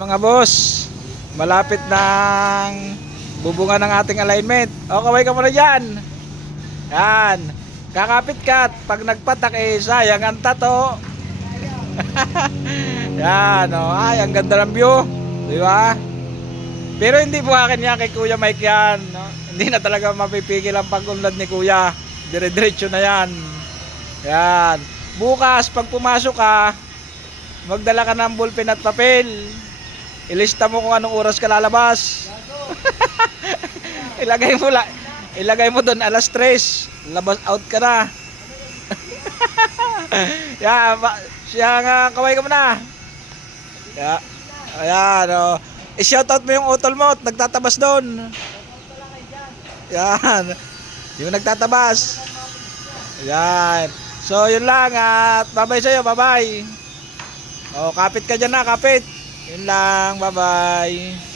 Mga boss, malapit ng bubungan ng ating alignment. O, kaway ka muna dyan. Yan. Kakapit ka at pag nagpatak sayang ang tato. Yan, o. Ay, ang ganda ng view. Di ba? Pero hindi po akin yan kay Kuya Mike yan. No? Hindi na talaga mapipigil ang pag-unlad ni Kuya. Dire-diretso na yan. Yan. Bukas, pag pumasok ka, magdala ka ng ballpen at papel. Ilista mo kung anong oras ka lalabas. ilagay mo doon alas 3. Labas out ka na. Siya nga, kaway ka muna. Ayan, oh. I-shoutout mo yung utol mo at nagtatabas doon. Yan. Yung nagtatabas. Yan. So, yun lang at bye-bye sa'yo, bye-bye. Oh, kapit ka dyan na, kapit. Yun lang, bye-bye.